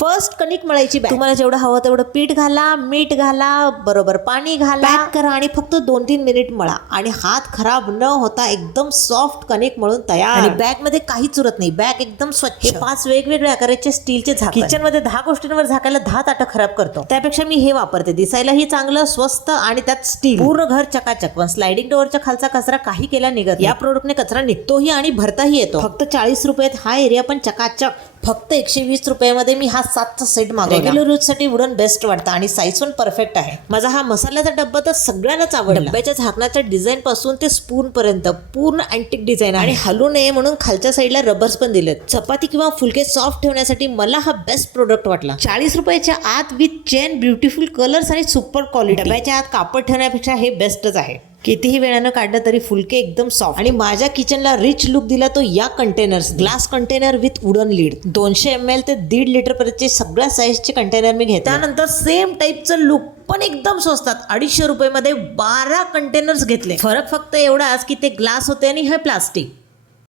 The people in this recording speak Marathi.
फर्स्ट कणिक मळायची बॅग. तुम्हाला जेवढं हवं तेवढं पीठ घाला, मीठ घाला, बरोबर पाणी घाला, पॅक करा आणि फक्त 2-3 मिनिट मळा आणि हात खराब न होता एकदम सॉफ्ट कणिक मळून तयार. आणि बॅग मध्ये काहीच उरत नाही, बॅग एकदम स्वच्छ. हे 5 वेगवेगळ्या आकाराचे स्टीलचे झाकण किचन मध्ये 10 गोष्टींवर झाकायला 10 ताटं खराब करतो. त्यापेक्षा मी हे वापरते, दिसायलाही चांगलं, स्वस्त आणि त्यात स्टील. पूर्ण घर चकाचक. पण स्लायडिंग डोअरच्या खालचा कचरा काही केला निघत. या प्रोडक्टने कचरा निघतोही आणि भरताही येतो. फक्त 40 रुपयात हा एरिया पण चकाचक. फक्त 120 रुपयामध्ये मी हा 7चा सेट मागवला. रेग्युलर यूज साठी वुडन बेस्ट वाटतं आणि साईज पण परफेक्ट आहे. माझा हा मसाल्याचा डब्बा तर सगळ्यांनाच आवडला. डब्याच्या झाकणाच्या डिझाईन पासून ते स्पून पर्यंत पूर्ण अँटिक डिझाईन आणि हलू नये म्हणून खालच्या साईडला रबर्स पण दिलेत. चपाती किंवा फुलके सॉफ्ट ठेवण्यासाठी मला हा बेस्ट प्रोडक्ट वाटला. 40 रुपयाच्या आत विथ चेन, ब्युटिफुल कलर्स आणि सुपर क्वालिटी. डब्याच्या आत कापड ठेवण्यापेक्षा हे बेस्टच आहे. कितीही वेळानं काढलं तरी फुलके एकदम सॉफ्ट. आणि माझ्या किचनला रिच लुक दिला तो या containers. Glass container with wooden lead. 200 ml ते 1.5 लिटर पर्यंतचे सगळ्या साईजचे कंटेनर मी घेतले. त्यानंतर सेम टाईपचं लुक पण एकदम स्वस्तात 250 रुपयामध्ये 12 कंटेनर्स घेतले. फरक फक्त एवढाच की ते ग्लास होते आणि हे प्लास्टिक.